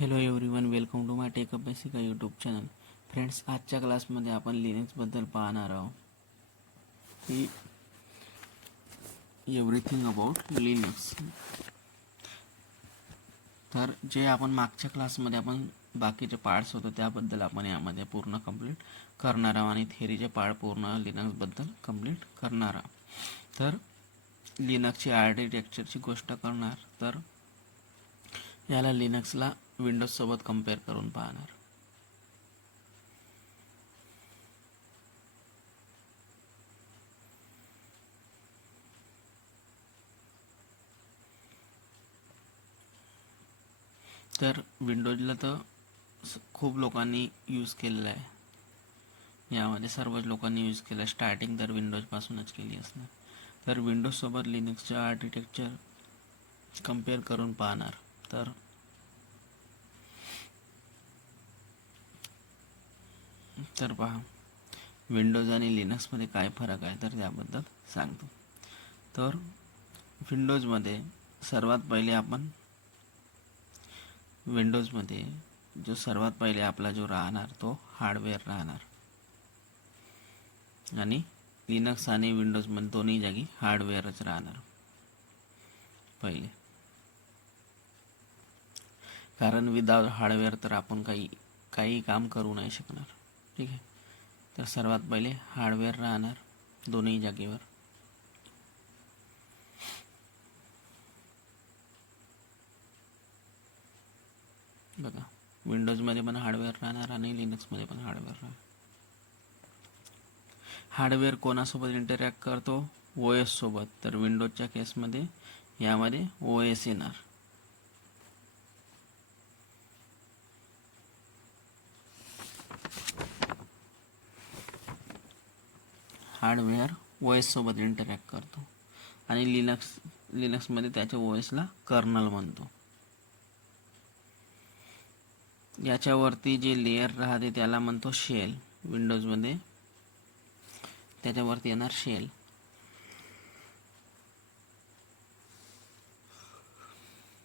Hello everyone, welcome to my tech up basic YouTube channel. Friends, आजच्या क्लासमध्ये आपण लिनक्सबद्दल पाहणार आहोत की एव्हरीथिंग अबाउट लिनक्स. तर जे आपण मागच्या क्लासमध्ये आपण बाकीचे पार्ट्स होते त्याबद्दल आपण यामध्ये पूर्ण कंप्लीट करणार आहोत आणि थेरीचे पार्ट पूर्ण लिनक्सबद्दल कंप्लीट करणार आहोत. तर लिनक्सची आर्किटेक्चरची गोष्ट करणार तर याला लिनक्सला विंडोजसोबत कम्पेअर करून पाहणार. तर विंडोजला तर खूप लोकांनी यूज केलेला आहे. यामध्ये सर्वच लोकांनी यूज केलं. स्टार्टिंग तर विंडोजपासूनच केली असणार. तर विंडोजसोबत लिनक्सचं आर्किटेक्चर कम्पेअर करून पाहणार. तर पहा, विंडोज आणि लिनक्समध्ये काय फरक आहे तर त्याबद्दल सांगतो. तर विंडोजमध्ये सर्वात पहिले आपण विंडोजमध्ये जो सर्वात पहिले आपला जो राहणार तो हार्डवेअर राहणार आणि लिनक्स आणि विंडोजमध्ये दोन्ही जागी हार्डवेअरच राहणार पहिले. कारण विदाउट हार्डवेअर तर आपण काही काम करू नाही शकणार. ठीक आहे. तर सर्वात पहिले हार्डवेअर राहणार दोन्ही जागेवर. बघा, विंडोजमध्ये पण हार्डवेअर राहणार आणि लिनक्समध्ये पण हार्डवेअर राहणार. हार्डवेअर कोणासोबत इंटरॅक्ट करतो? OS सोबत. तर विंडोजच्या केसमध्ये यामध्ये OS येणार. हार्डवेअर OS सोबत इंटरॅक्ट करतो आणि लिनक्समध्ये त्याच्या OSला कर्नल म्हणतो. याच्यावरती जे लेयर राहते त्याला म्हणतो शेल. विंडोजमध्ये त्याच्यावरती येणार शेल.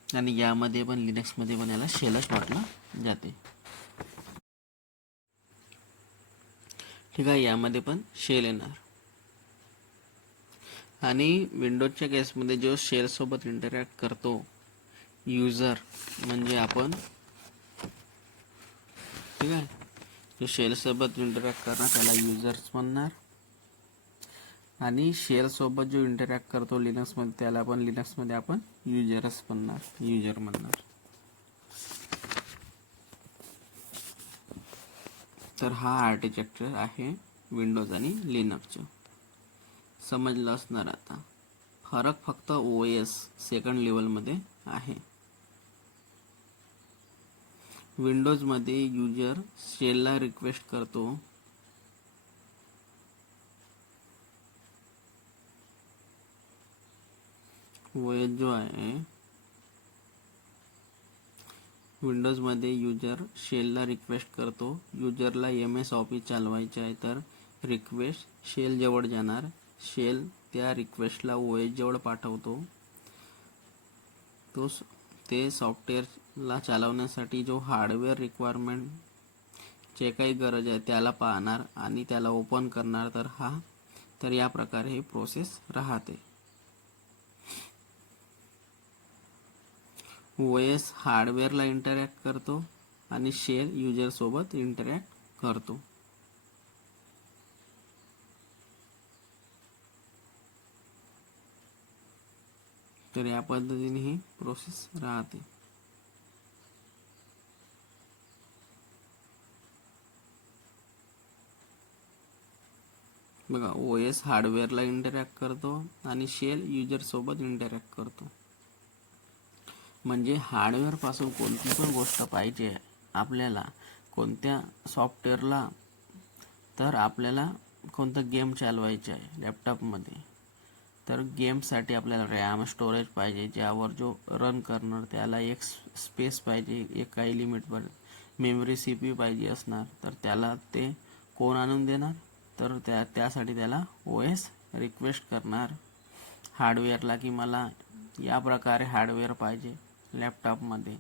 आणि यामध्ये पण लिनक्समध्ये पण याला शेलच म्हटलं जाते. ठीक आहे. यामध्ये पण शेल येणार. आणि विंडोजच्या केसमध्ये जो शेल सोबत इंटरॅक्ट करतो युजर म्हणजे आपण, ठीक आहे, जो शेल सोबत इंटरॅक्ट करणार त्याला युजर्स म्हणणार. आणि शेल सोबत जो इंटरॅक्ट करतो लिनक्समध्ये त्याला पण लिनक्समध्ये आपण युजर म्हणणार. तर हा आर्किटेक्चर आहे विंडोज आणि लिनक्सचं. समजलं असणार. आता फरक फक्त OS सेकंड लेवलमध्ये आहे. विंडोजमध्ये युजर शेलला रिक्वेस्ट करतो. OS जो आहे विंडोजमध्ये युजर शेलला रिक्वेस्ट करतो. युजरला MS ऑफिस चालवायचे आहे तर रिक्वेस्ट शेल जवळ जाणार. शेल त्या रिक्वेस्टला OS जवळ पाठवतो. ते सॉफ्टवेअरला चालवण्यासाठी जो हार्डवेअर रिक्वायरमेंट जे काही गरज आहे त्याला पाहणार आणि त्याला ओपन करणार. तर या प्रकारे ही प्रोसेस राहते. OS हार्डवेअरला इंटरॅक्ट करतो आणि शेल युजर सोबत इंटरॅक्ट करतो. तर या पद्धतीने ही प्रोसेस राहते. बघा, OS हार्डवेअरला इंटरॅक्ट करतो आणि शेल युजर सोबत इंटरॅक्ट करतो. म्हणजे हार्डवेअर पासून कोणती पण गोष्ट पाहिजे आपल्याला, कोणत्या सॉफ्टवेअरला, तर आपल्याला कोणतं गेम चालवायचं आहे लॅपटॉपमध्ये तर गेमसाठी आपल्याला रॅम स्टोरेज पाहिजे. ज्यावर जो रन करणार त्याला एक स्पेस पाहिजे, एक काही लिमिटवर मेमरी CPU पाहिजे असणार. तर त्याला ते कोण आणून देणार? तर त्यासाठी त्याला OS रिक्वेस्ट करणार हार्डवेअरला की मला या प्रकारे हार्डवेअर पाहिजे लॅपटॉपमध्ये.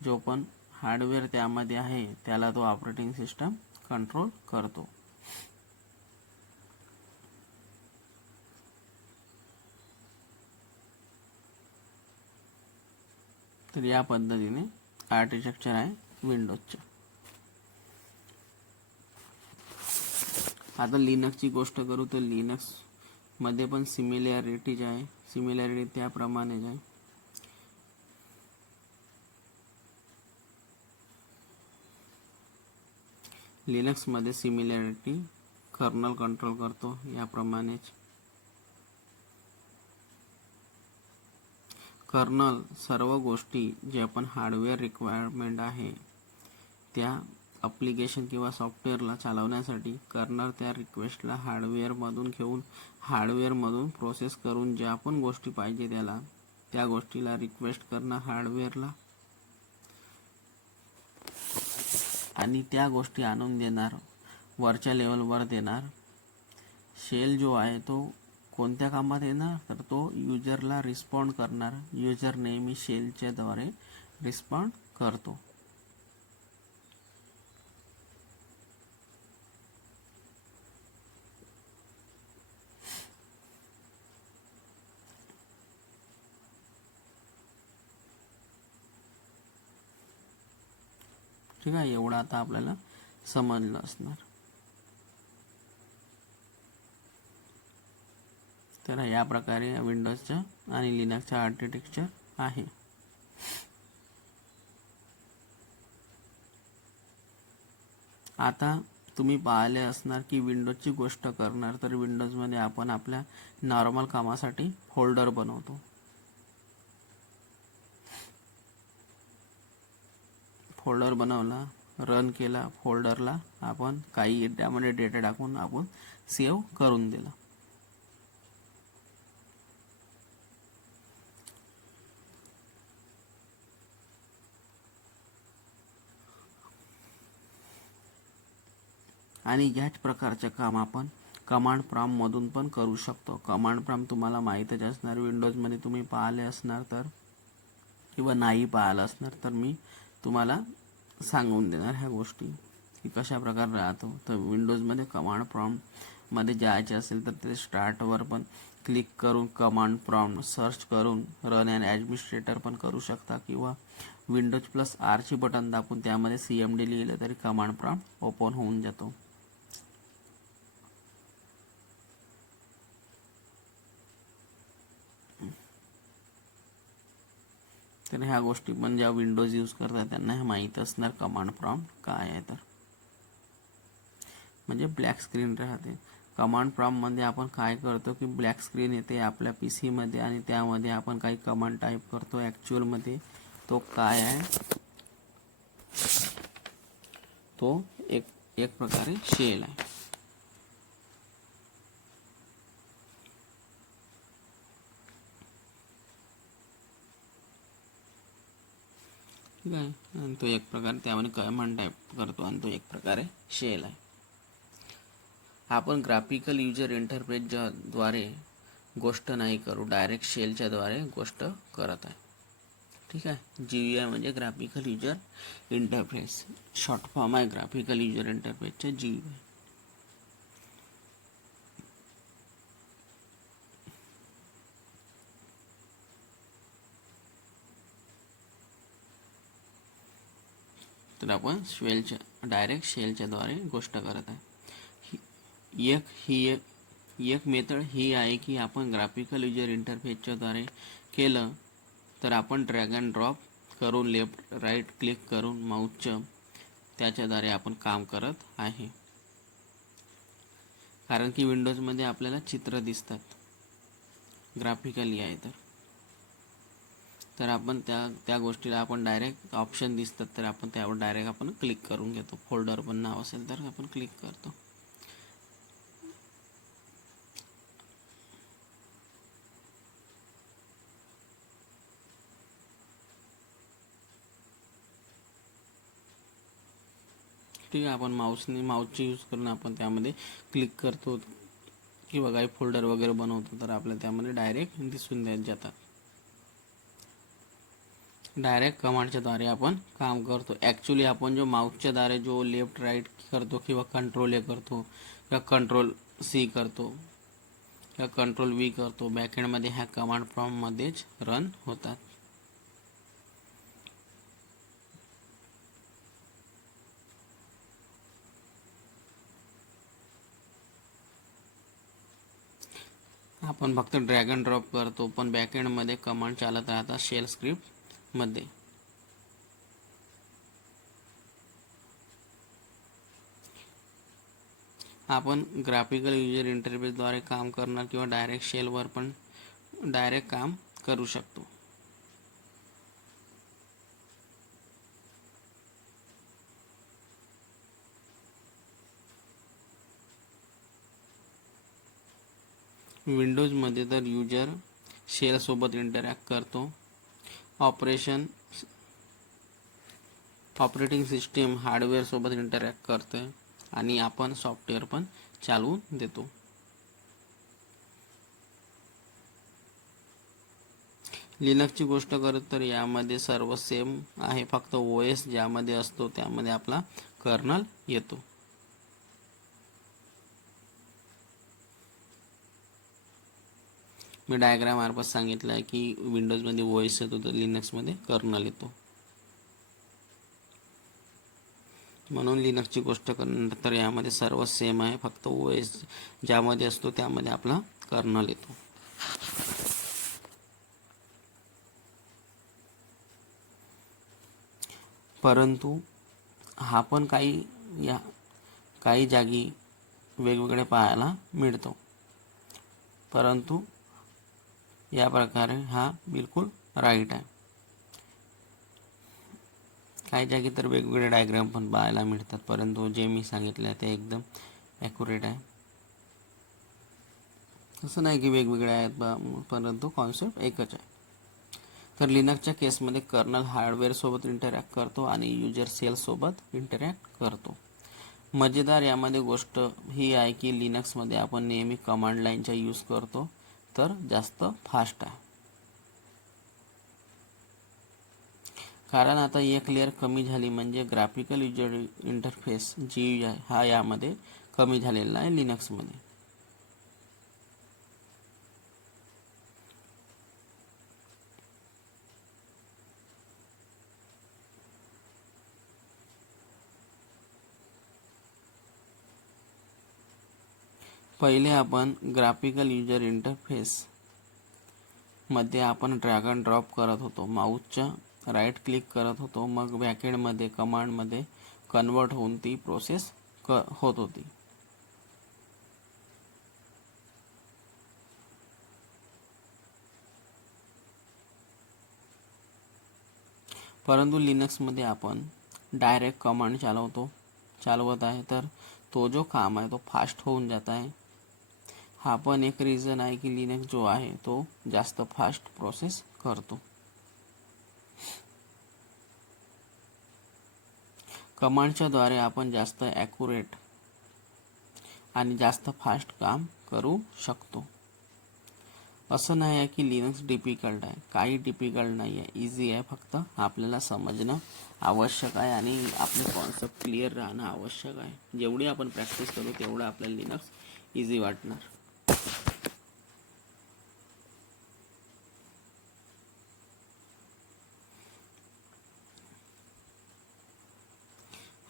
जो पण हार्डवेअर त्यामध्ये आहे त्याला तो ऑपरेटिंग सिस्टम कंट्रोल करतो. तर या पद्धतीने आर्किटेक्चर आहे विंडोजचं. आता लिनक्सची गोष्ट करू तर लिनक्स मध्ये पण सिमिलॅरिटीज आहे. सिमिलॅरिटी त्याप्रमाणेच आहे. लिनक्समध्ये सिमिलॅरिटी कर्नल कंट्रोल करतो याप्रमाणेच. कर्नल सर्व गोष्टी जे आपण हार्डवेअर रिक्वायरमेंट आहे त्या ॲप्लिकेशन किंवा सॉफ्टवेअरला चालवण्यासाठी कर्नल त्या रिक्वेस्टला हार्डवेअरमधून घेऊन हार्डवेअरमधून प्रोसेस करून ज्या पण गोष्टी पाहिजे त्याला त्या गोष्टीला रिक्वेस्ट करणार हार्डवेअरला आणि त्या गोष्टी आणून देणार, वरच्या लेवलवर देणार. शेल जो आहे तो कोणत्या कामात येणार तर तो युजरला रिस्पॉन्ड करणार. युजर नेहमी शेलच्या द्वारे रिस्पॉन्ड करतो. ठीक आहे, एवढं आता आपल्याला समजलं असणार. तर या प्रकारे विंडोजचं आणि लिनक्सचं आर्किटेक्चर आहे. आता तुम्ही पाहिले असणार की विंडोजची गोष्ट करणार तर विंडोजमध्ये आपण आपल्या नॉर्मल कामासाठी फोल्डर बनवतो. फोल्डर बनवला, रन केला, फोल्डरला आपण काही त्यामध्ये डेटा टाकून आपण सेव्ह करून दिला. आणि याच प्रकारचे काम आपण कमांड प्रॉम्प्ट मधून पण करू शकतो. कमांड प्रॉम्प्ट तुम्हाला माहीतच असणार, विंडोजमध्ये तुम्ही पाहिले असणार तर किंवा नाही पाहिलं असणार तर मी तुम्हाला सांगून देणार ह्या गोष्टी की कशा प्रकारे राहतो. तर विंडोजमध्ये कमांड प्रॉम्प्ट मध्ये जायचे असेल तर ते स्टार्टवर पण क्लिक करून कमांड प्रॉम्प्ट सर्च करून रन अँड ॲडमिनिस्ट्रेटर पण करू शकता किंवा विंडोज प्लस आरची बटन दाबून त्यामध्ये CMD लिहिलं तरी कमांड प्रॉम्प्ट ओपन होऊन जातो. तर ह्या गोष्टी पण ज्या विंडोज यूज करतात त्यांना हे माहीत असणार कमांड प्रॉम्प्ट काय आहे. तर म्हणजे ब्लॅक स्क्रीन राहते. कमांड प्रॉम्प्टमध्ये आपण काय करतो की ब्लॅक स्क्रीन येते आपल्या PC मध्ये आणि त्यामध्ये आपण काही कमांड टाईप करतो. ॲक्च्युअलमध्ये तो काय आहे, तो एक प्रकारे शेल आहे. ठीक आहे, आणि तो एक प्रकारे त्यामध्ये कमांड टाईप करतो आणि तो एक प्रकारे शेल आहे. आपण ग्राफिकल युजर इंटरफेसच्या द्वारे गोष्ट नाही करू, डायरेक्ट शेलच्या द्वारे गोष्ट करत आहे. ठीक आहे, GUI म्हणजे graphical user interface, short form आहे ग्राफिकल युजर इंटरफेसचा GUI. तर आपण डायरेक्ट शेलच्या द्वारे गोष्ट करत आहे. एक मेथड ही आहे की आपण ग्राफिकल युजर इंटरफेसच्या द्वारे केलं तर आपण ड्रॅग अँड ड्रॉप करून लेफ्ट राईट क्लिक करून माऊसच्या त्याच्याद्वारे आपण काम करत आहे. कारण की विंडोजमध्ये आपल्याला चित्र दिसतात ग्राफिकली आहे तर आपण त्या गोष्टीला आपण डायरेक्ट ऑप्शन दिसतात तर आपण त्यावर डायरेक्ट आपण क्लिक करून घेतो. फोल्डर पण नाव असेल तर आपण क्लिक करतो. ठीक आहे, आपण माऊसची यूज करून आपण त्यामध्ये क्लिक करतो किंवा काही फोल्डर वगैरे बनवतो तर आपल्याला त्यामध्ये डायरेक्ट दिसून जातात. डायरेक्ट कमांडच्या द्वारे आपण काम करतो. ॲक्च्युली आपण जो माऊसच्या द्वारे जो लेफ्ट राईट करतो किंवा कंट्रोल ए करतो किंवा कंट्रोल सी करतो किंवा कंट्रोल व्ही करतो, बॅकएंडमध्ये ह्या कमांड प्रॉम्प्टमध्येच रन होतात. आपण फक्त ड्रॅग अँड ड्रॉप करतो, पण बॅकएंडमध्ये कमांड चालत राहतात शेल स्क्रिप्टमध्ये. आपण ग्राफिकल युजर इंटरफेसद्वारे काम करणार किंवा डायरेक्ट शेलवर पण डायरेक्ट काम करू शकतो. विंडोजमध्ये तर युजर शेलसोबत इंटरॅक्ट करतो. ऑपरेटिंग सिस्टीम हार्डवेअरसोबत इंटरॅक्ट करते आणि आपण सॉफ्टवेअर पण चालवून देतो. लिनक्सची गोष्ट करत तर यामध्ये सर्व सेम आहे, फक्त OS ज्यामध्ये असतो त्यामध्ये आपला कर्नल येतो. मी डायग्राम मार्फत सांगितलं आहे की विंडोजमध्ये OS येतो तर लिनक्समध्ये कर्नल येतो. म्हणून लिनक्सची गोष्ट करणार तर यामध्ये सर्व सेम आहे, फक्त OS ज्यामध्ये असतो त्यामध्ये आपला कर्नल येतो. परंतु हा पण काही जागी वेगवेगळे पाहायला मिळतो, परंतु या प्रकारे हा बिलकुल राईट आहे. काही जागी तर वेगवेगळे डायग्राम पण पाहायला मिळतात, परंतु जे मी सांगितले ते एकदम ॲक्युरेट आहे. असं नाही की वेगवेगळे आहेत, परंतु कॉन्सेप्ट एकच आहे. तर लिनक्सच्या केसमध्ये कर्नल हार्डवेअरसोबत इंटरॅक्ट करतो आणि युजर सेलसोबत इंटरॅक्ट करतो. मजेदार यामध्ये गोष्ट ही आहे की लिनक्समध्ये आपण नेहमी कमांड लाईनचा यूज करतो, तर जास्त फास्ट आहे. कारण आता एक लेअर कमी झाली म्हणजे ग्राफिकल युजर इंटरफेस GUI हा यामध्ये कमी झालेला आहे लिनक्समध्ये. पहिले आपण ग्राफिकल युजर इंटरफेस मध्ये आपण ड्रॅग अँड ड्रॉप करत होतो, माऊसच्या राईट क्लिक करत होतो, मग बॅकएंडमध्ये कमांडमध्ये कन्वर्ट होऊन ती प्रोसेस होत होती. परंतु लिनक्समध्ये आपण डायरेक्ट कमांड चालवत आहे, तर तो जो काम आहे तो फास्ट होऊन जात आहे. हा पण एक रिझन आहे की लिनक्स जो आहे तो जास्त फास्ट प्रोसेस करतो. कमांडच्या द्वारे आपण जास्त ॲक्युरेट आणि जास्त फास्ट काम करू शकतो. असं नाही आहे की लिनक्स डिफिकल्ट आहे, काही डिफिकल्ट नाही आहे, इझी आहे. फक्त आपल्याला समजणं आवश्यक आहे आणि आपले कॉन्सेप्ट क्लिअर राहणं आवश्यक आहे. जेवढी आपण प्रॅक्टिस करू तेवढं आपल्याला लिनक्स इझी वाटणार.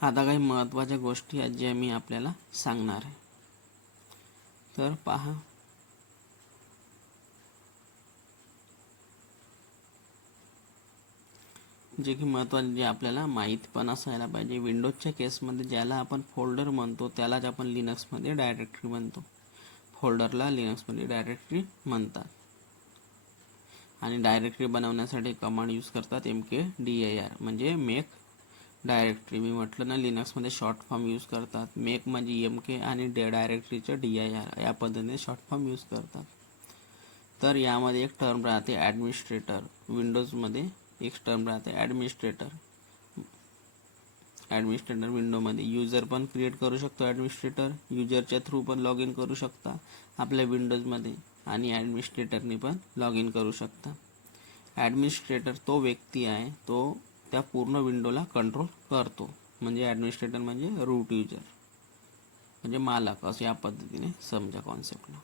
आता काही महत्त्वाच्या गोष्टी आहेत ज्या मी आपल्याला सांगणार आहे, तर पहा. जे की महत्त्वाचे जे आपल्याला माहीत पण असायला पाहिजे. विंडोजच्या केसमध्ये ज्याला आपण फोल्डर म्हणतो त्यालाच आपण लिनक्समध्ये डायरेक्टरी म्हणतो. फोल्डरला लिनक्समध्ये डायरेक्टरी म्हणतात. आणि डायरेक्टरी बनवण्यासाठी कमांड यूज करतात mkdir, म्हणजे मेक डायरेक्टरी. मी म्हटलं ना लिनक्समध्ये शॉर्ट फॉर्म यूज करतात. मेक म्हणजे MK आणि डायरेक्टरीचं dir या पद्धतीने शॉर्ट फॉर्म यूज करतात. तर यामध्ये एक टर्म राहते ॲडमिनिस्ट्रेटर. विंडोजमध्ये एक टर्म राहते ॲडमिनिस्ट्रेटर. विंडोमध्ये युजर पण क्रिएट करू शकतो. ॲडमिनिस्ट्रेटर युजरच्या थ्रू पण लॉग इन करू शकता आपल्या विंडोजमध्ये आणि ॲडमिनिस्ट्रेटरनी पण लॉग इन करू शकता. ॲडमिनिस्ट्रेटर तो व्यक्ती आहे, तो त्या पूर्ण विंडोला कंट्रोल करतो. म्हणजे ॲडमिनिस्ट्रेटर म्हणजे रूट युजर म्हणजे मालक, असं या पद्धतीने समजा कॉन्सेप्टला.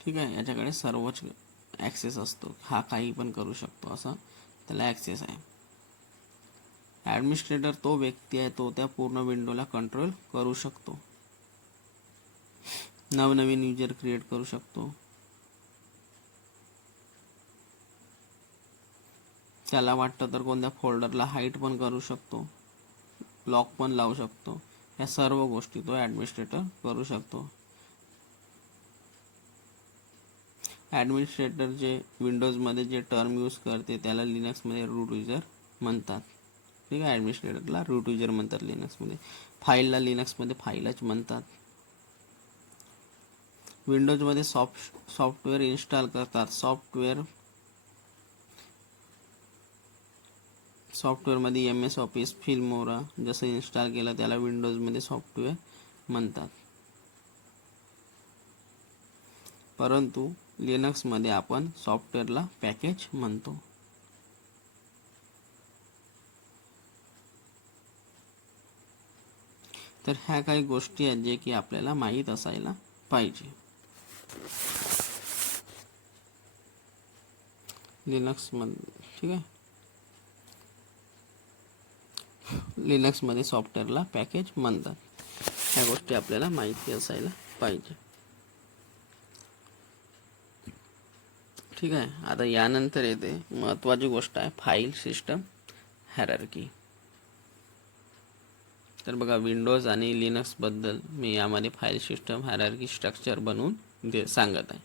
ठीक आहे. याच्याकडे सर्वच ॲक्सेस असतो, हा काही पण करू शकतो, असं त्याला ॲक्सेस आहे. ॲडमिनिस्ट्रेटर तो व्यक्ती आहे, तो त्या पूर्ण विंडोला कंट्रोल करू शकतो. नवनवीन युजर क्रिएट करू शकतो, त्याला वाटतं तर कोणत्या फोल्डरला हाईड पण करू शकतो, लॉक पण लावू शकतो. या सर्व गोष्टी तो ॲडमिनिस्ट्रेटर करू शकतो. ॲडमिनिस्ट्रेटर जे विंडोजमध्ये जे टर्म यूज करते त्याला लिनक्समध्ये रूट युजर म्हणतात. ठीक आहे. ॲडमिनिस्ट्रेटरला रूट युजर म्हणतात लिनक्समध्ये. फाईलला लिनक्समध्ये फाईलच म्हणतात. विंडोजमध्ये सॉफ्टवेअर इन्स्टॉल करतात. सॉफ्टवेअरमध्ये MS ऑफिस, फिल्मोरा जसं इन्स्टॉल केलं त्याला विंडोजमध्ये सॉफ्टवेअर म्हणतात. परंतु लिनक्समध्ये आपण सॉफ्टवेअरला पॅकेज म्हणतो. तर ह्या काही गोष्टी आहेत जे की आपल्याला माहीत असायला पाहिजे. लिनक्समध्ये ठीक आहे. लिनक्समध्ये सॉफ्टवेअरला पॅकेज म्हणतात. ह्या गोष्टी आपल्याला माहिती असायला पाहिजे. ठीक आहे. आता यानंतर येते महत्त्वाची गोष्ट आहे फाईल सिस्टम हायरार्की. तर बघा, विंडोज आणि लिनक्सबद्दल मी यामध्ये फाईल सिस्टम हायरार्की स्ट्रक्चर बनवून सांगत आहे.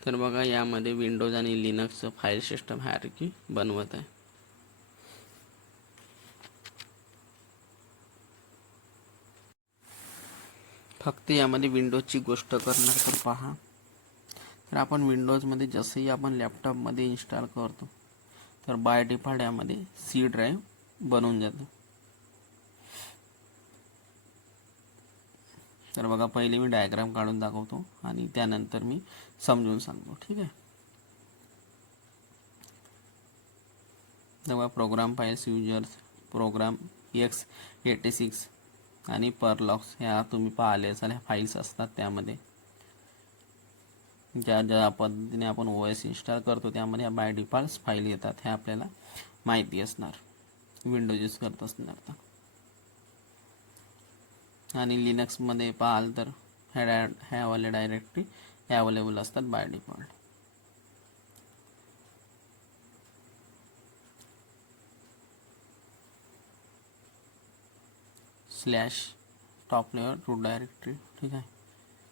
तर बघा, यामध्ये विंडोज आणि लिनक्सचं फाईल सिस्टम हायरार्की बनवत आहे. फक्त यामध्ये विंडोजची गोष्ट करणार तर पहा, तर आपण विंडोजमध्ये जसंही आपण लॅपटॉपमध्ये इन्स्टॉल करतो तर बाय डिफॉल्ट यामध्ये C ड्राईव्ह बनवून जातं. तर बघा, पहिले मी डायग्राम काढून दाखवतो आणि त्यानंतर मी समजून सांगतो. ठीक आहे. तेव्हा programme files, users, programme x86 आणि परलॉक्स ह्या तुम्ही पाहिले असाल, ह्या फाईल्स असतात. त्यामध्ये ज्या पद्धतीने आपण OS इन्स्टॉल करतो त्यामध्ये ह्या बाय डिफॉल्ट फाईल येतात. ह्या आपल्याला माहिती असणार विंडोज यूज करत असणार तर. आणि लिनक्समध्ये पाहाल तर ह्यावाल्या डायरेक्टरी अवेलेबल असतात by default. Slash top layer root directory. ठीक आहे.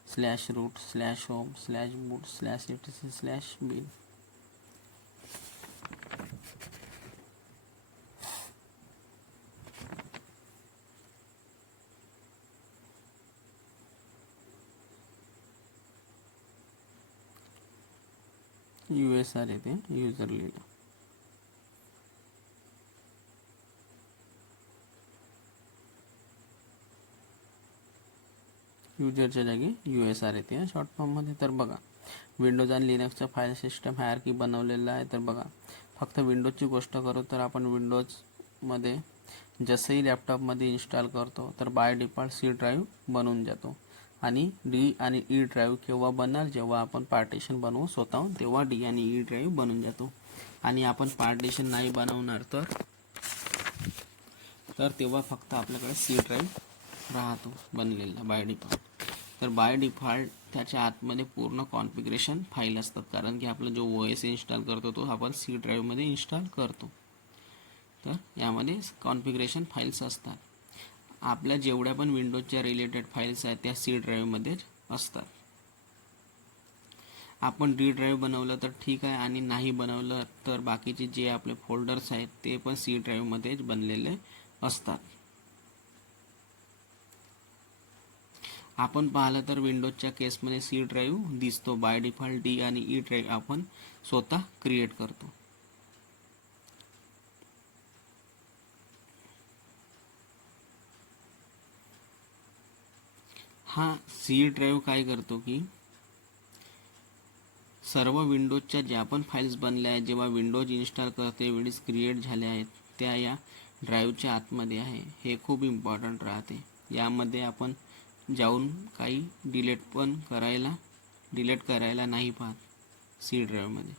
Slash root, slash home, slash boot, slash etc, slash bin. USR येते युजर लिहिलं. युजरच्या जागी USR येते शॉर्ट फॉर्ममध्ये. तर बघा, विंडोज आणि लिनक्सचं फाईल सिस्टम हायरार्की बनवलेलं आहे. तर बघा, फक्त विंडोजची गोष्ट करू तर आपण विंडोजमध्ये जसंही लॅपटॉपमध्ये इन्स्टॉल करतो तर बाय डिफॉल्ट C ड्राईव्ह बनवून जातो. आणि D आणि E ड्राईव्ह केव्हा बनणार, जेव्हा आपण पार्टिशन बनवू स्वतःहून तेव्हा D आणि E ड्राईव्ह बनून जातो. आणि आपण पार्टिशन नाही बनवणार तर तेव्हा फक्त आपल्याकडे C ड्राईव्ह राहतो बनलेला बाय डिफॉल्ट. तर बाय डिफॉल्ट त्याच्या आतमध्ये पूर्ण कॉन्फिगरेशन फाईल असतात, कारण की आपला जो OS इन्स्टॉल करतो तो आपण C ड्राईव्हमध्ये इन्स्टॉल करतो. तर यामध्ये कॉन्फिगरेशन फाईल्स असतात. आपल्या जेवढ्या पण विंडोजच्या रिलेटेड फाईल्स आहेत त्या C ड्राईव्हमध्येच असतात. आपण D ड्राईव्ह बनवलं तर ठीक आहे, आणि नाही बनवलं तर बाकीचे जे आपले फोल्डर्स आहेत ते पण C ड्राईव्हमध्येच बनलेले असतात. आपण पाहिलं तर विंडोजच्या केसमध्ये सी ड्राईव्ह दिसतो. बाय डिफॉल्ट डी आणि ई ड्राईव्ह आपण स्वतः क्रिएट करतो. हा सी ड्राईव्ह काय करतो की सर्व विंडोजच्या ज्या पण फाईल्स बनल्या आहेत, जेव्हा विंडोज इन्स्टॉल करते वेळेस क्रिएट झाल्या आहेत, त्या या ड्राईव्हच्या आतमध्ये आहे. हे खूप इम्पॉर्टंट राहते. यामध्ये आपण जाऊन काही डिलीट करायला नाही पाहत सी ड्राईव्हमध्ये,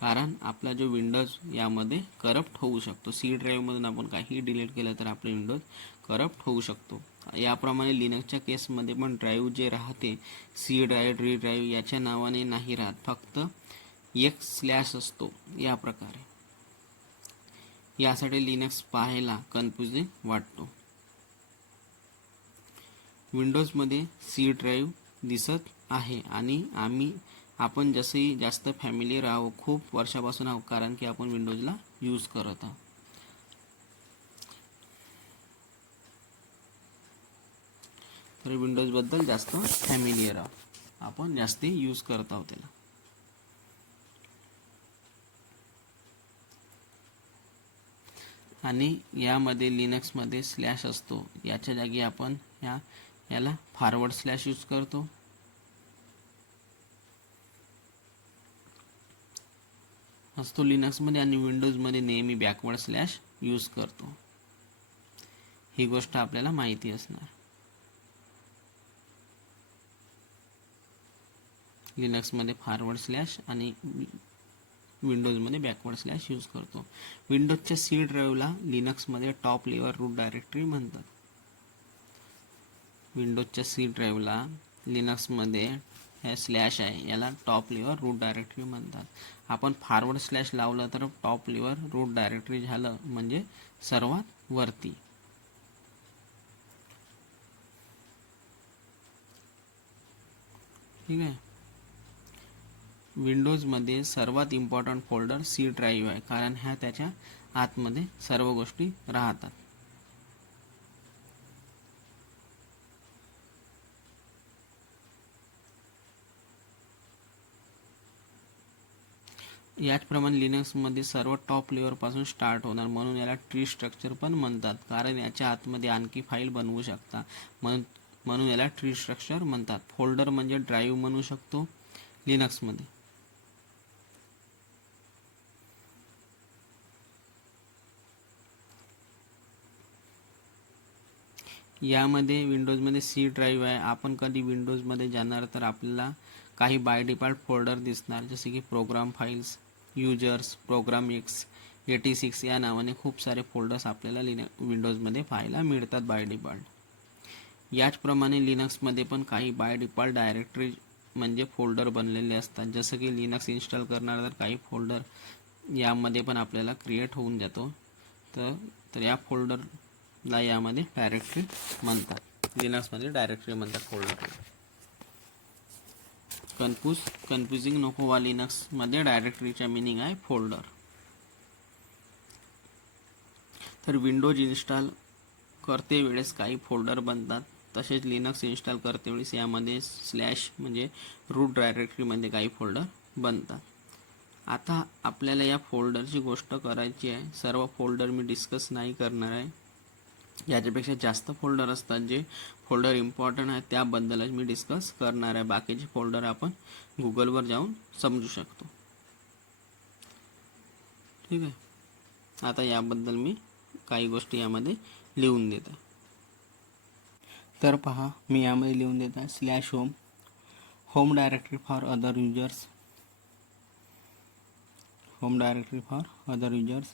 कारण आपला जो विंडोज यामध्ये करप्ट होऊ शकतो. सी ड्राईव्हमधून आपण काही डिलीट केलं तर आपले विंडोज करप्ट होऊ शकतो. याप्रमाणे लिनक्सच्या केसमध्ये पण ड्राईव्ह जे राहते सी ड्राईव्ह, डी ड्राईव्ह याच्या नावाने नाही राहत, फक्त एक स्लॅश असतो या प्रकारे. यासाठी लिनक्स पाहायला कन्फ्युजिंग वाटतो. विंडोजमध्ये सी ड्राईव्ह दिसत आहे आणि आपण जसंही जास्त फॅमिलीयर आहोत, खूप वर्षापासून आहोत, कारण की आपण विंडोजला यूज करत आहोत. तर विंडोजबद्दल जास्त फॅमिलियर आहोत, आपण जास्ती यूज करत आहोत त्याला. आणि यामध्ये लिनक्समध्ये स्लॅश असतो, याच्या जागी आपण याला फॉरवर्ड स्लॅश यूज करतो. असतो लिनक्समध्ये, आणि विंडोजमध्ये नेहमी बॅकवर्ड स्लॅश यूज करतो. ही गोष्ट आपल्याला माहिती असणार. लिनक्समध्ये फॉरवर्ड स्लॅश आणि विंडोजमध्ये बॅकवर्ड स्लॅश यूज करतो. विंडोजच्या सी ड्राईव्हला लिनक्समध्ये टॉप लेव्हल रूट डायरेक्टरी म्हणतात. विंडोजच्या सी ड्राईव्हला लिनक्समध्ये हे स्लॅश आहे, याला टॉप लेव्हल रूट डायरेक्टरी म्हणतात. आपण फॉरवर्ड स्लॅश लावलं तर टॉप लेव्हल रूट डायरेक्टरी झालं, म्हणजे सर्वात वरती. ठीक आहे. विंडोजमध्ये सर्वात इम्पॉर्टंट फोल्डर सी ड्राईव्ह आहे, कारण त्याच्या आतमध्ये सर्व गोष्टी राहतात. याचप्रमाणे लिनक्समध्ये सर्व टॉप लेवलपासून स्टार्ट होणार, म्हणून याला ट्री स्ट्रक्चर पण म्हणतात, कारण याच्या आतमध्ये आणखी फाईल बनवू शकता, म्हणून याला ट्री स्ट्रक्चर म्हणतात. फोल्डर म्हणजे ड्राईव्ह म्हणू शकतो लिनक्समध्ये. यामध्ये विंडोजमध्ये सी ड्राईव्ह आहे. आपण कधी विंडोजमध्ये जाणार तर आपल्याला काही बाय डिफॉल्ट फोल्डर दिसणार, जसे की program files, users, program x 86 या नावाने खूप सारे फोल्डर्स आपल्याला विंडोजमध्ये पाहायला मिळतात बाय डिफॉल्ट. याचप्रमाणे लिनक्समध्ये पण काही बाय डिफॉल्ट डायरेक्टरी म्हणजे फोल्डर बनलेले असतात, जसं की लिनक्स इन्स्टॉल करणार तर काही फोल्डर यामध्ये पण आपल्याला क्रिएट होऊन जातो. तर या फोल्डरला यामध्ये डायरेक्टरी म्हणतात, लिनक्समध्ये डायरेक्टरी म्हणतात फोल्डर. कन्फ्युजिंग नको व्हा. लिनक्समध्ये डायरेक्टरीचा मिनिंग आहे फोल्डर. तर विंडोज इन्स्टॉल करते वेळेस काही फोल्डर बनतात, तसेच लिनक्स इन्स्टॉल करते वेळेस यामध्ये स्लॅश म्हणजे रूट डायरेक्टरीमध्ये काही फोल्डर बनतात. आता आपल्याला या फोल्डरची गोष्ट करायची आहे. सर्व फोल्डर मी डिस्कस नाही करणार आहे, याच्यापेक्षा जास्त फोल्डर असतात, जे फोल्डर इम्पॉर्टंट आहे त्याबद्दलच मी डिस्कस करणार आहे. बाकीचे फोल्डर आपण गुगलवर जाऊन समजू शकतो. ठीक आहे. आता याबद्दल मी काही गोष्टी यामध्ये लिहून देत आहे. तर पहा, मी यामध्ये लिहून देत आहे slash home directory for other users, home directory for other users,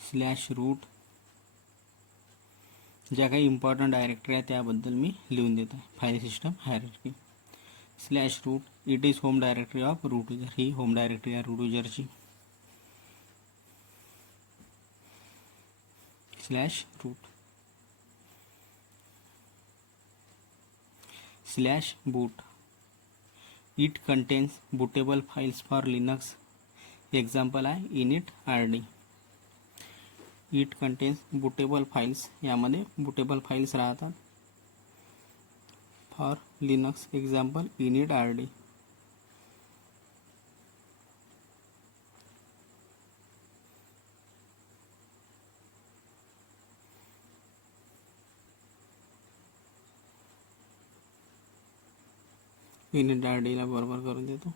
slash root, ज्या काही इम्पॉर्टंट डायरेक्टरी आहे त्याबद्दल मी लिहून देत आहे. File system hierarchy, slash root, it is home directory of root user, ही होम डायरेक्टरी आहे रूट युजरची. Slash root, slash boot, it contains bootable files for Linux, example आहे init rd. It contains bootable files, यामध्ये bootable files राहतात. For Linux example init-rd. init-rd ला बरोबर करून देतो.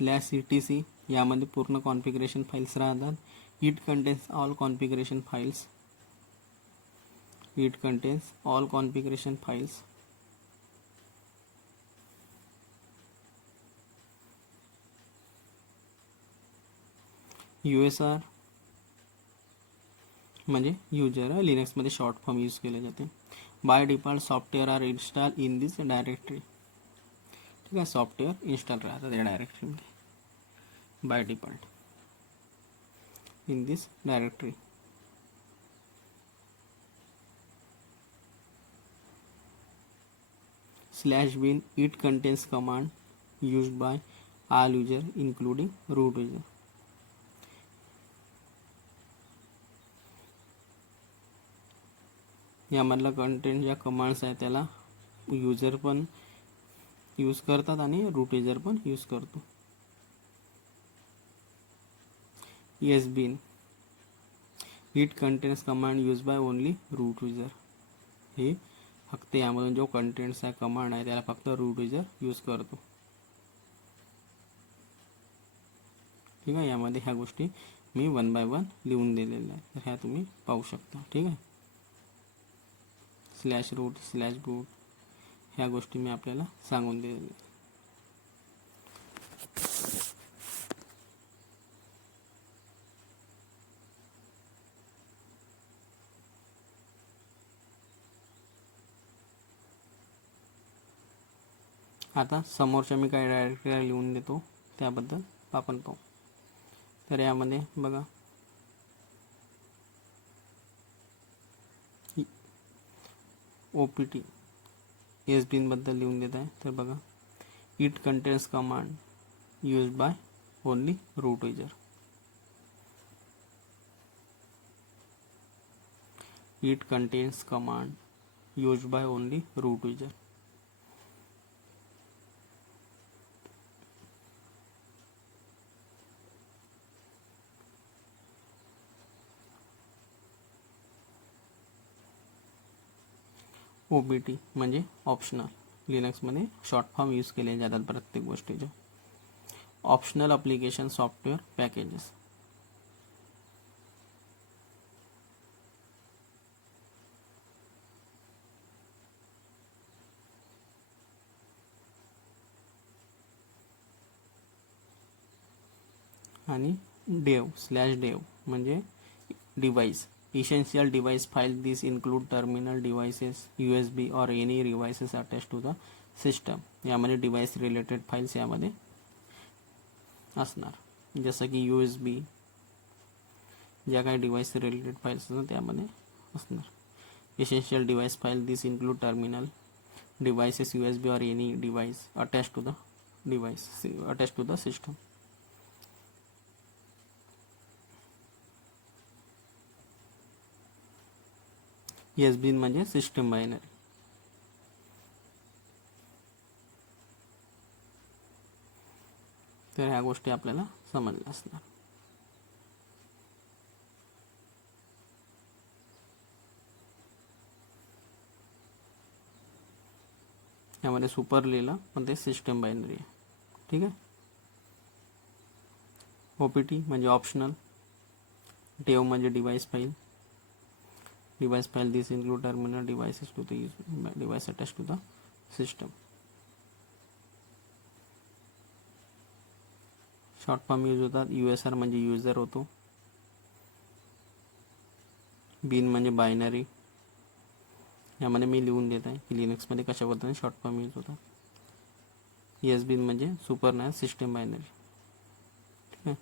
/etc यामध्ये पूर्ण कॉन्फिगरेशन फाइल्स राहतात. It contains all configuration files. It contains all configuration files. USR म्हणजे युजर लिनक्समध्ये शॉर्ट फॉर्म यूज केले जाते. By default software are install in this directory. ठीक आहे, सॉफ्टवेअर इन्स्टॉल राहतात या डायरेक्टरीमध्ये by default in this directory. /bin it contains command used by all user including root user. यामधला कंटेंट ज्या कमांड्स आहे त्याला यूजर पण यूज करतात आणि रूट युजर पण यूज करतो. bin it contains command used by only root user. हे फक्त यामधून जो कंटेंट्स आहे कमांड आहे त्याला फक्त रूट युजर यूज करतो. ठीक आहे, यामध्ये ह्या गोष्टी मी 1 by 1 लिहून दिलेल्या आहेत, तर ह्या तुम्ही पाहू शकता. ठीक आहे, /root /boot ह्या गोष्टी मी आपल्याला सांगून दिलेल्या आहेत. आता समोरच्या मी काय डायरेक्टरी लिहून देतो त्याबद्दल आपण पाहू. तर यामध्ये बघा OPT SBin बद्दल लिहून देत आहे. तर बघा it contains command use by only root user. It contains command use by only root user. OPT म्हणजे ऑप्शनल. लिनक्समध्ये शॉर्ट फॉर्म यूज केले जातात प्रत्येक गोष्टीचे. Optional application software packages. आणि dev म्हणजे device. Essential device file. These include terminal devices, USB or any devices attached to the system. यामध्ये device related files यामध्ये असणार, जसं की USB ज्या काही डिव्हाइस रिलेटेड फाइल्स असतात त्यामध्ये असणार. Essential device file. These include terminal devices, USB or any device attached to the system. SBin म्हणजे सिस्टम बायनरी. तर ह्या गोष्टी आपल्याला समजल्या असणार. यामध्ये सुपर लिहिलं पण ते सिस्टम बायनरी आहे. ठीक आहे. OPT म्हणजे ऑप्शनल. dev म्हणजे device file. This include terminal devices to the device attached to the system. Short form use होतात. USR म्हणजे युजर होतो. bin म्हणजे बायनरी. यामध्ये मी लिहून देत आहे की लिनक्समध्ये कशा पद्धतीने शॉर्ट फॉर्म यूज होतात. SBin म्हणजे सुपर नाही सिस्टम बायनरी. ठीक आहे,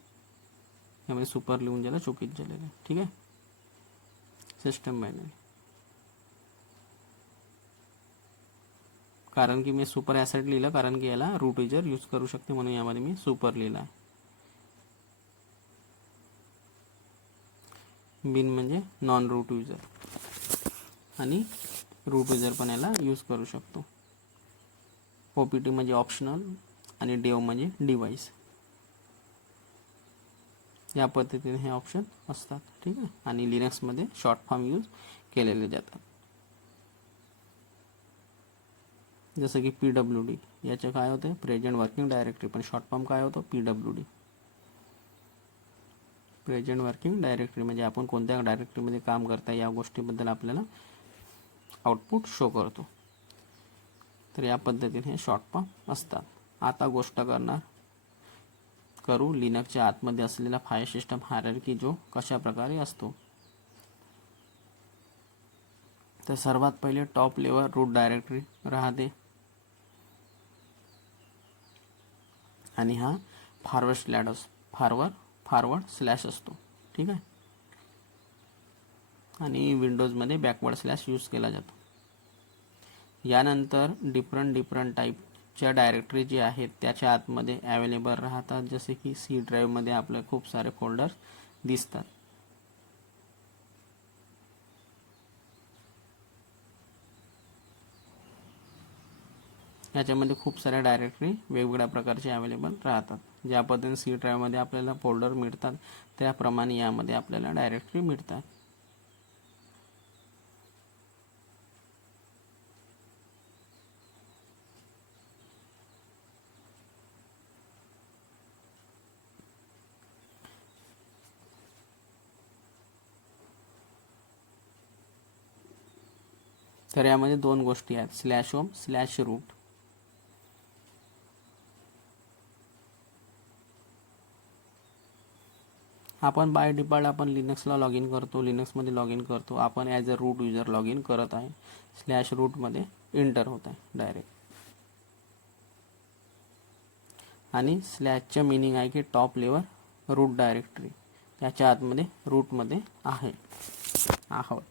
यामध्ये सुपर लिहून द्यायला चुकीत झालेलं आहे. ठीक आहे, सिस्टम बायनरी. कारण की मी सुपर ॲसेट लिहिलं कारण की याला रूट युजर यूज करू शकते म्हणून यामध्ये मी सुपर लिहिला आहे. bin म्हणजे नॉन रूट युजर आणि रूट युजर पण याला यूज करू शकतो. OPT म्हणजे ऑप्शनल आणि डेव म्हणजे डिव्हाइस. या पद्धतीने हे ऑप्शन असतात. ठीक आहे. आणि लिनक्समध्ये शॉर्ट फॉर्म यूज केलेले जातात. जसं की PWD, याचं काय होतं, प्रेझेंट वर्किंग डायरेक्टरी, पण शॉर्ट फॉर्म काय होतं, PWD. प्रेझेंट वर्किंग डायरेक्टरी म्हणजे आपण कोणत्या डायरेक्टरीमध्ये काम करता या गोष्टीबद्दल आपल्याला आउटपुट शो करतो. तर या पद्धतीने हे शॉर्ट फॉर्म असतात. आता गोष्ट करू लिनक्सच्या आतमध्ये असलेला फाईल सिस्टम हायरार्की जो कशा प्रकारे असतो. तर सर्वात पहिले टॉप लेवल रूट डायरेक्टरी राहते आणि हा फॉरवर्ड स्लॅश असतो. ठीक आहे. आणि विंडोजमध्ये बॅकवर्ड स्लॅश यूज केला जातो. यानंतर डिफरंट टाईपच्या डायरेक्टरी जे आहेत त्याच्या आतमध्ये अवेलेबल राहतात. जसे की सी ड्राईव्हमध्ये आपले खूप सारे फोल्डर्स दिसतात. याच्यामध्ये खूप साऱ्या डायरेक्टरी वेगवेगळ्या प्रकारचे अवेलेबल राहतात. ज्या पद्धतीने सी ड्राईव्हमध्ये आपल्याला फोल्डर मिळतात त्याप्रमाणे यामध्ये आपल्याला डायरेक्टरी मिळतात. तर यामध्ये दोन गोष्टी आहेत, स्लॅश होम स्लॅश रूट. आपण बाय डिफॉल्ट आपण लिनक्सला लॉग इन करतो, लिनक्समध्ये लॉग इन करतो. आपण as a route user log in करत आहे, स्लॅश रूटमध्ये एंटर होत आहे डायरेक्ट. आणि स्लॅशचं मिनिंग आहे की टॉप लेवल रूट डायरेक्टरी, त्याच्या आतमध्ये रूटमध्ये आहोत.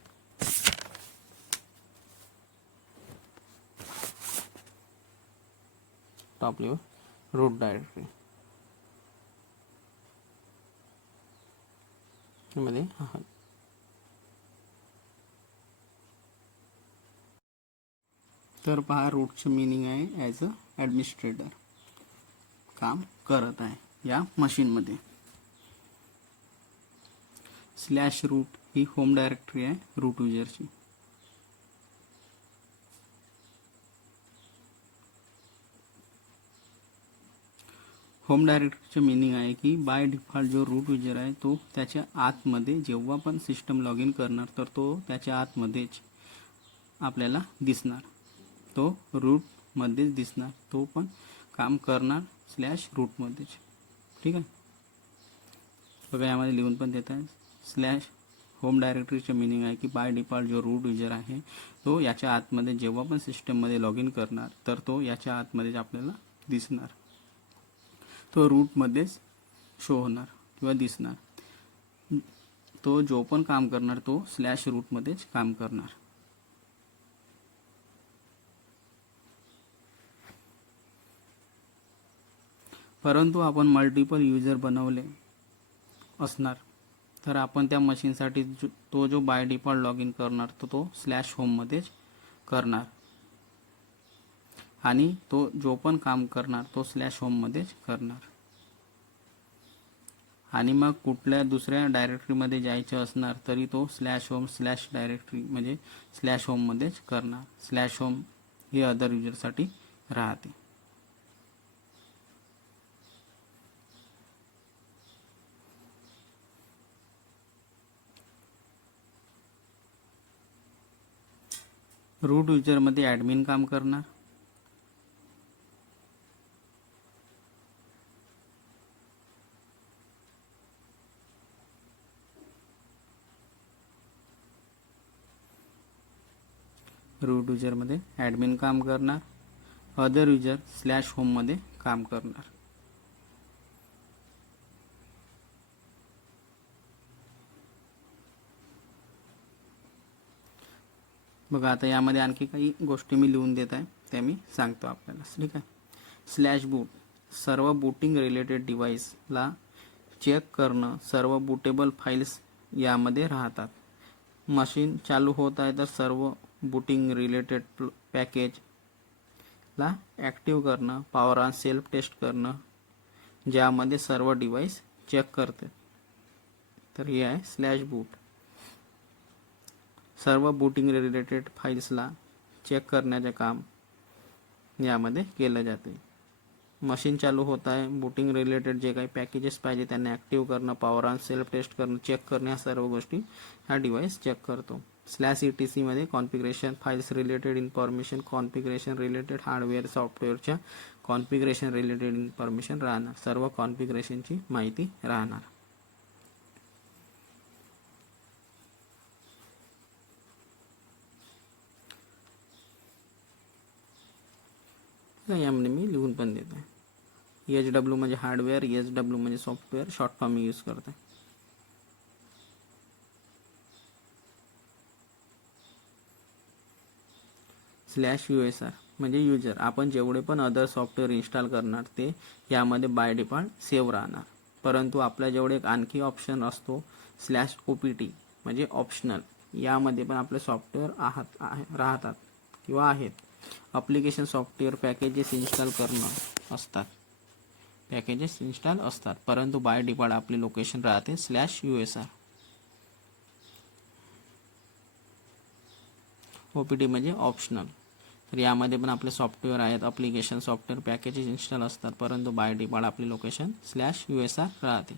टॉप लेवल रूट डायरेक्टरी मध्ये आहोत. तर पहा, रूटचं मिनिंग आहे ॲज अ ॲडमिनिस्ट्रेटर, काम करत आहे या मशीनमध्ये. स्लॅश रूट ही होम डायरेक्टरी आहे रूट युजरची. होम डायरेक्टरीचं मिनिंग आहे की बाय डिफॉल्ट जो रूट युजर आहे तो त्याच्या आतमध्ये जेव्हा पण सिस्टम लॉग इन करणार तर तो त्याच्या आतमध्येच आपल्याला दिसणार, तो रूटमध्येच दिसणार, तो पण काम करणार स्लॅश रूटमध्येच. ठीक आहे. बघा यामध्ये लिहून पण देत आहे. स्लॅश होम डायरेक्टरीचं मिनिंग आहे की बाय डिफॉल्ट जो रूट युजर आहे तो याच्या आतमध्ये जेव्हा पण सिस्टममध्ये लॉग इन करणार तर तो याच्या आतमध्येच आपल्याला दिसणार, तो रूटमध्येच शो होणार किंवा दिसणार. तो जो पण काम करणार तो स्लॅश रूटमध्येच काम करणार. परंतु आपण मल्टिपल युजर बनवले असणार तर आपण त्या मशीनसाठी तो जो बाय डिफॉल्ट लॉग इन करणार तो स्लॅश होममध्येच करणार आणि तो जो पण काम करणार तो स्लॅश होममध्येच करणार. आणि मग कुठल्या दुसऱ्या डायरेक्टरीमध्ये जायचं असणार तरी तो स्लॅश होम स्लॅश डायरेक्टरी म्हणजे स्लॅश होममध्येच करणार. स्लॅश होम हे अदर युजरसाठी राहते. रूट युजरमध्ये ॲडमिन काम करणार. रूट युजरमध्ये ॲडमिन काम करणार. अदर युजर स्लॅश होममध्ये काम करणार. बघा आता यामध्ये आणखी काही गोष्टी मी लिहून देत आहे त्या मी सांगतो आपल्याला. ठीक आहे. स्लॅश बूट सर्व बूटिंग रिलेटेड डिव्हाइसला चेक करणं, सर्व बूटेबल फाईल्स यामध्ये राहतात. मशीन चालू होत आहे तर सर्व बूटिंग रिलेटेड पॅकेज ला ॲक्टिव्ह करणं, पॉवर ऑन सेल्फ टेस्ट करणं, ज्यामध्ये सर्व डिव्हाइस चेक करते. तर हे आहे स्लॅश बूट. सर्व बूटिंग रिलेटेड फाईल्सला चेक करण्याचे काम यामध्ये केलं जाते. मशीन चालू होत आहे, बूटिंग रिलेटेड जे काही पॅकेजेस पाहिजे त्यांना ॲक्टिव्ह करणं, पॉवर ऑन सेल्फ टेस्ट करणं, चेक करणं, या सर्व गोष्टी हा डिव्हाइस चेक करतो. स्लॅश ETC मध्ये configuration files related information, configuration related hardware सॉफ्टवेअरच्या कॉन्फिगरेशन रिलेटेड इन्फॉर्मेशन राहणार. सर्व कॉन्फिगरेशनची माहिती राहणार. यामध्ये मी लिहून पण देतो. HW म्हणजे हार्डवेअर, SW म्हणजे सॉफ्टवेअर, शॉर्ट फॉर्म मी यूज करतो. /USR म्हणजे युजर. आपण जेवढे पण अदर सॉफ्टवेअर इन्स्टॉल करणार ते यामध्ये बाय डिफॉल्ट सेव्ह राहणार. परंतु आपल्या जेवढे एक आणखी ऑप्शन असतो /OPT म्हणजे ऑप्शनल. यामध्ये पण आपले सॉफ्टवेअर राहतात किंवा आहेत. ॲप्लिकेशन सॉफ्टवेअर पॅकेजेस इन्स्टॉल करणं असतात, पॅकेजेस इन्स्टॉल असतात, परंतु बाय डिफॉल्ट आपली लोकेशन राहते /USR. OPT म्हणजे ऑप्शनल. तर यामध्ये पण आपले सॉफ्टवेअर आहेत, ॲप्लिकेशन सॉफ्टवेअर पॅकेजेस इन्स्टॉल असतात, परंतु बाय डिफॉल्ट आपली लोकेशन /USR राहते.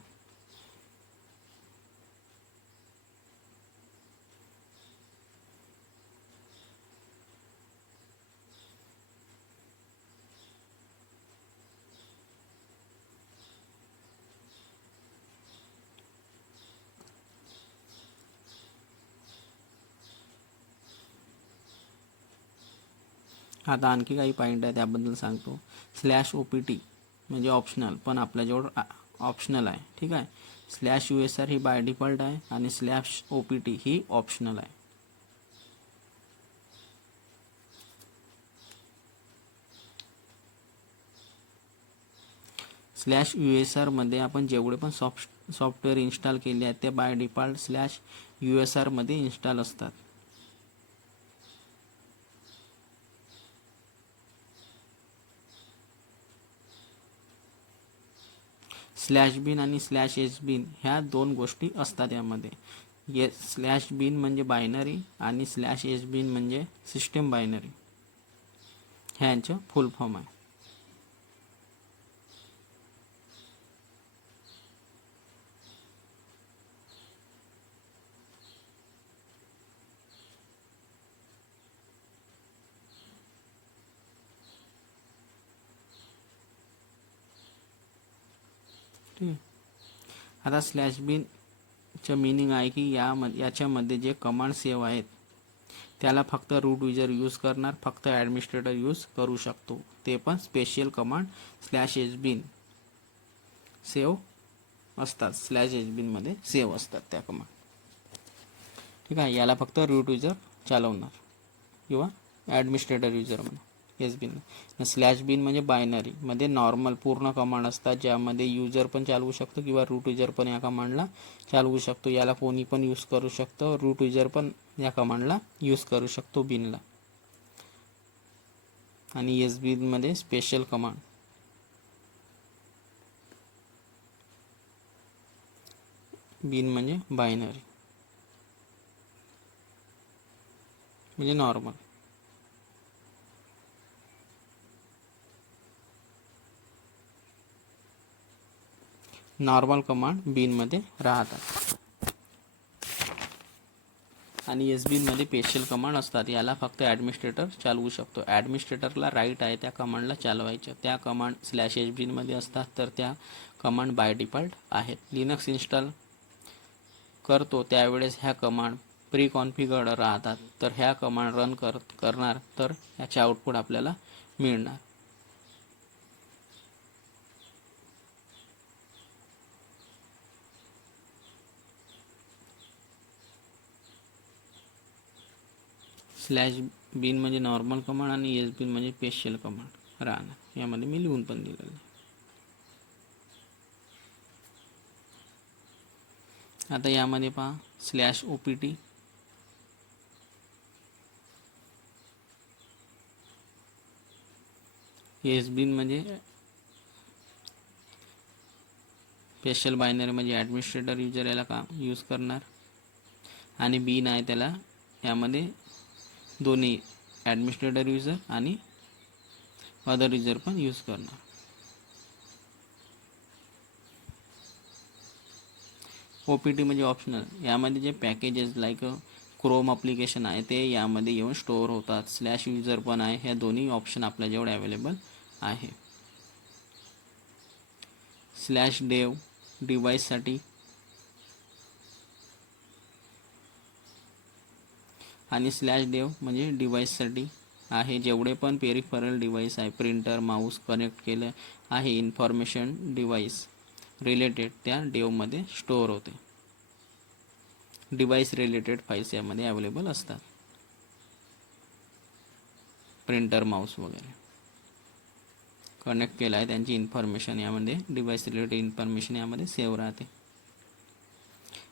आता आणखी काही पॉईंट आहे त्याबद्दल सांगतो. /OPT म्हणजे ऑप्शनल, पण आपल्याजवळ ऑप्शनल आहे. ठीक आहे. /USR ही बाय डिफॉल्ट आहे आणि /OPT ही ऑप्शनल आहे. /USR मध्ये आपण जेवढे पण सॉफ्टवेअर इन्स्टॉल केले आहेत ते बाय डिफॉल्ट /USR मध्ये इन्स्टॉल असतात. /bin आणि /sbin ह्या दोन गोष्टी असतात यामध्ये. /bin म्हणजे बायनरी आणि /sbin म्हणजे सिस्टम बायनरी. ह्यांचं फुल फॉर्म आहे. ठीक आहे. आता /binचं मिनिंग आहे की याच्यामध्ये जे कमांड सेव्ह आहेत त्याला फक्त रूट युजर यूज करणार, फक्त ॲडमिनिस्ट्रेटर यूज करू शकतो. ते पण स्पेशल कमांड /sbin सेव्ह असतात. /sbin मध्ये सेव्ह असतात त्या कमांड. ठीक आहे. याला फक्त रूट युजर चालवणार किंवा ॲडमिनिस्ट्रेटर युजर म्हणा SBin. /bin म्हणजे बायनरी मध्ये नॉर्मल पूर्ण कमांड असतात, ज्यामध्ये युजर पण चालवू शकतो किंवा रूट युजर पण या कमांडला चालवू शकतो. याला कोणी पण यूज करू शकतो. रूट युजर पण या कमांडला यूज करू शकतो बिनला. आणि SBin मध्ये स्पेशल कमांड. बिन म्हणजे बायनरी म्हणजे नॉर्मल. नॉर्मल कमांड बिनमध्ये राहतात आणि SBin मध्ये स्पेशल कमांड असतात. याला फक्त ॲडमिनिस्ट्रेटर चालवू शकतो. ॲडमिनिस्ट्रेटरला राईट आहे त्या कमांडला चालवायचं. त्या कमांड /SBin मध्ये असतात, तर त्या कमांड बाय डिफॉल्ट आहेत. लिनक्स इन्स्टॉल करतो त्यावेळेस ह्या कमांड प्री कॉन्फिगर्ड राहतात. तर ह्या कमांड रन करणार तर ह्याचे आउटपुट आपल्याला मिळणार. /bin म्हणजे नॉर्मल कमांड आणि SBin म्हणजे स्पेशल कमांड राहणार. यामध्ये मी लिहून पण दिलेलं आहे. आता यामध्ये पहा /OPT एस बिन म्हणजे स्पेशल बायनरी म्हणजे ॲडमिनिस्ट्रेटर युजर याला का यूज करणार, आणि बिन आहे त्याला यामध्ये दोन्ही ॲडमिनिस्ट्रेटर युजर आणि अदर युजर पण यूज करणार. OPT म्हणजे ऑप्शनल, यामध्ये जे पॅकेजेस लाईक क्रोम ॲप्लिकेशन आहे ते यामध्ये येऊन स्टोअर होतात. स्लॅश युजर पण आहे. ह्या दोन्ही ऑप्शन आपल्याजवळ अवेलेबल आहे. स्लॅश डेव डिव्हाइससाठी आणि स्लॅश डेव म्हणजे डिव्हाइससाठी आहे. जेवढे पण पेरिफरल डिव्हाइस आहे, प्रिंटर माऊस कनेक्ट केलं आहे, इन्फॉर्मेशन डिव्हाइस रिलेटेड त्या डेवमध्ये स्टोअर होते. डिव्हाइस रिलेटेड फाईल्स यामध्ये अवेलेबल असतात. प्रिंटर माऊस वगैरे कनेक्ट केलं आहे त्यांची इन्फॉर्मेशन यामध्ये डिव्हाइस रिलेटेड इन्फॉर्मेशन यामध्ये सेव्ह राहते.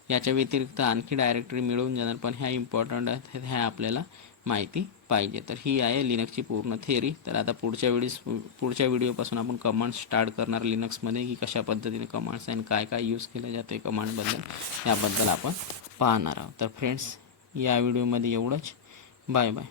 याच्या व्यतिरिक्त आणखी डायरेक्टरी मिळून जाणार, पण ह्या इम्पॉर्टंट आहेत, ह्या आपल्याला माहिती पाहिजे. तर ही आहे लिनक्सची पूर्ण थिअरी. तर आता पुढच्या व्हिडिओपासून आपण कमांड्स स्टार्ट करणार लिनक्समध्ये, की कशा पद्धतीने कमांड्स आणि काय काय यूज केलं जाते कमांडबद्दल, याबद्दल आपण पाहणार आहोत. तर फ्रेंड्स, या व्हिडिओमध्ये एवढंच. Bye bye.